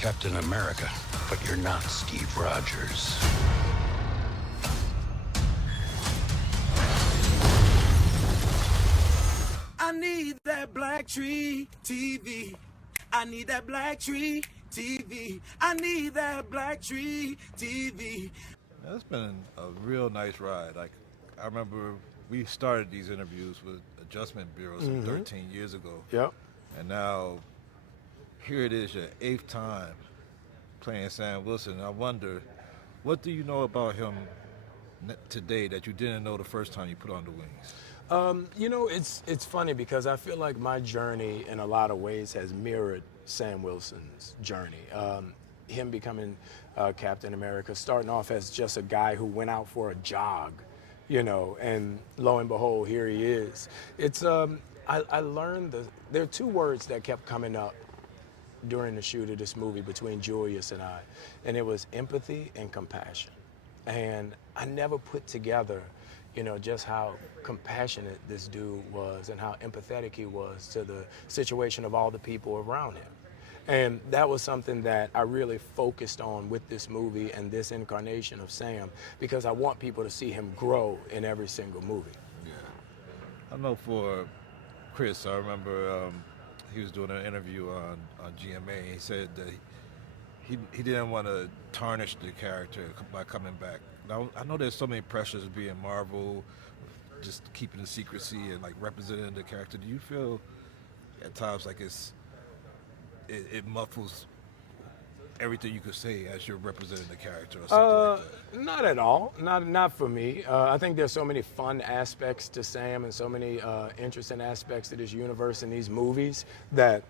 Captain America, but you're not Steve Rogers. I need that BlackTree TV. I need that BlackTree TV. I need that BlackTree TV. That's been a real nice ride. Like, I remember we started these interviews with Adjustment Bureau some 13 years ago. Yep. And now, here it is, your 8th time playing Sam Wilson. I wonder, what do you know about him today that you didn't know the first time you put on the wings? You know, it's funny because I feel like my journey in a lot of ways has mirrored Sam Wilson's journey. Him becoming Captain America, starting off as just a guy who went out for a jog, you know, and lo and behold, here he is. It's I learned there are 2 words that kept coming up during the shoot of this movie between Julius and I, and it was empathy and compassion. And I never put together, you know, just how compassionate this dude was and how empathetic he was to the situation of all the people around him. And that was something that I really focused on with this movie and this incarnation of Sam, because I want people to see him grow in every single movie. Yeah. I know for Chris, I remember he was doing an interview on GMA, and he said that he didn't want to tarnish the character by coming back. Now, I know there's so many pressures being Marvel, just keeping the secrecy and like representing the character. Do you feel at times like it muffles everything you could say as you're representing the character or something like that? Not at all. Not for me. I think there's so many fun aspects to Sam and so many interesting aspects to this universe and these movies that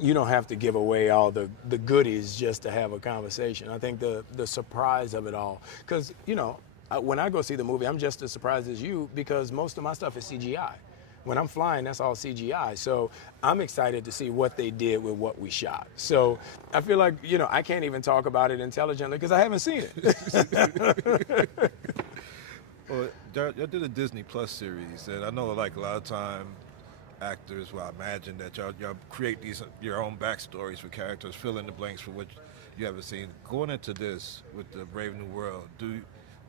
you don't have to give away all the goodies just to have a conversation. I think the surprise of it all, because, you know, when I go see the movie, I'm just as surprised as you because most of my stuff is CGI. When I'm flying, that's all CGI. So I'm excited to see what they did with what we shot. So I feel like, you know, I can't even talk about it intelligently because I haven't seen it. Well, y'all did a Disney Plus series, and I know like a lot of time actors, well, I imagine that y'all create your own backstories for characters, fill in the blanks for what you haven't seen. Going into this with the Brave New World, do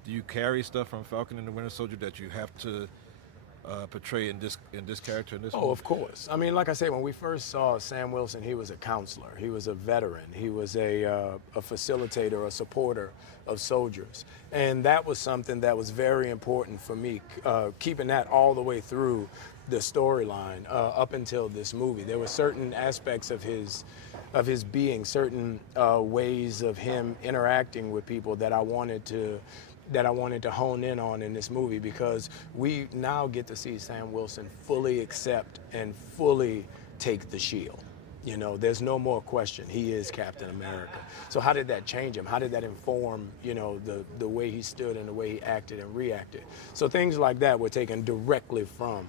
you carry stuff from Falcon and the Winter Soldier that you have to portray in this character in this movie? Oh, of course. I mean, like I said, when we first saw Sam Wilson, he was a counselor. He was a veteran. He was a facilitator, a supporter of soldiers. And that was something that was very important for me, keeping that all the way through the storyline up until this movie. There were certain aspects of his being, certain ways of him interacting with people that I wanted to hone in on in this movie, because we now get to see Sam Wilson fully accept and fully take the shield. You know, there's no more question. He is Captain America. So how did that change him? How did that inform, you know, the way he stood and the way he acted and reacted? So things like that were taken directly from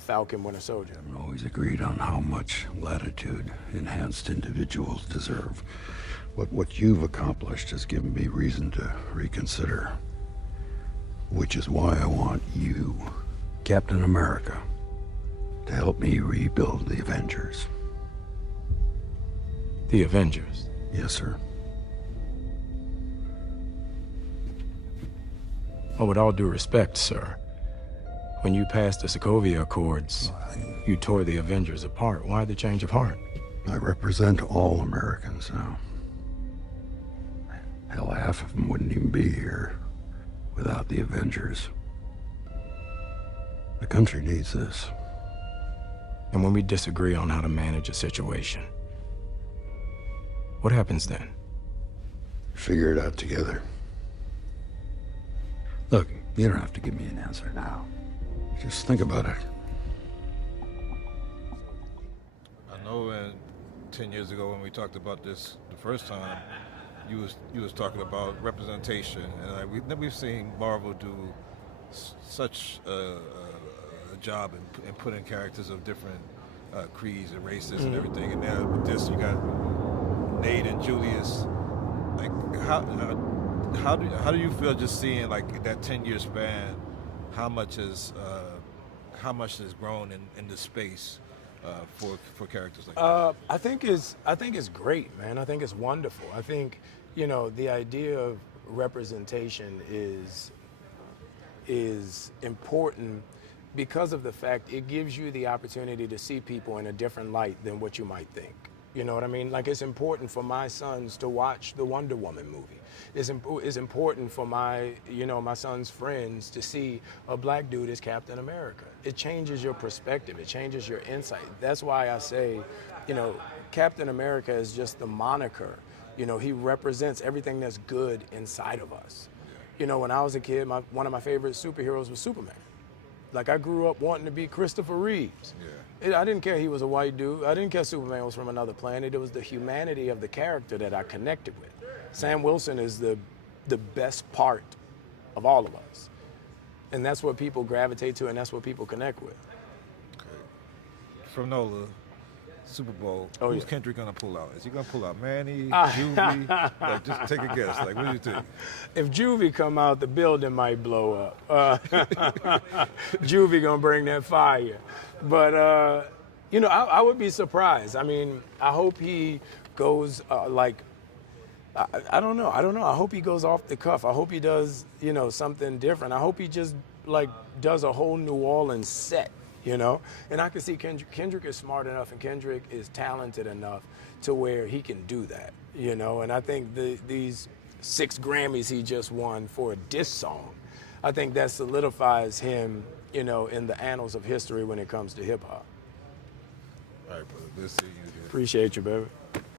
Falcon Winter Soldier. We haven't always agreed on how much latitude enhanced individuals deserve. What you've accomplished has given me reason to reconsider, which is why I want you, Captain America, to help me rebuild the Avengers. The Avengers? Yes, sir. Well, with all due respect, sir, when you passed the Sokovia Accords, you tore the Avengers apart. Why the change of heart? I represent all Americans now. Hell, half of them wouldn't even be here without the Avengers. The country needs this. And when we disagree on how to manage a situation, what happens then? Figure it out together. Look, you don't have to give me an answer now. Just think about it. I know 10 years ago when we talked about this the first time, you was talking about representation, and we've seen Marvel do such a job in putting characters of different creeds and races and everything. And now with this, you got Nate and Julius. Like, how do you feel just seeing like that 10-year span? How much has grown in this space for characters like that? I think it's great, man. I think it's wonderful. I think, you know, the idea of representation is important because of the fact it gives you the opportunity to see people in a different light than what you might think. You know what I mean? Like, it's important for my sons to watch the Wonder Woman movie. It's important for my son's friends to see a black dude as Captain America. It changes your perspective. It changes your insight. That's why I say, you know, Captain America is just the moniker. You know, he represents everything that's good inside of us. You know, when I was a kid, one of my favorite superheroes was Superman. Like, I grew up wanting to be Christopher Reeves. I didn't care he was a white dude. I didn't care Superman was from another planet. It was the humanity of the character that I connected with. Sam Wilson is the best part of all of us. And that's what people gravitate to, and that's what people connect with. Okay. From Nola, Super Bowl, who's yeah. Kendrick going to pull out? Is he going to pull out Manny, Juvie? Like, just take a guess. Like, what do you think? If Juvie come out, the building might blow up. Juvie going to bring that fire. But, you know, I would be surprised. I mean, I hope he goes, I don't know. I hope he goes off the cuff. I hope he does, you know, something different. I hope he just, like, does a whole New Orleans set. You know, and I can see Kendrick is smart enough, and Kendrick is talented enough to where he can do that, you know, and I think these 6 Grammys he just won for a diss song, I think that solidifies him, you know, in the annals of history when it comes to hip hop. All right, brother. Good seeing you again. Appreciate you, baby.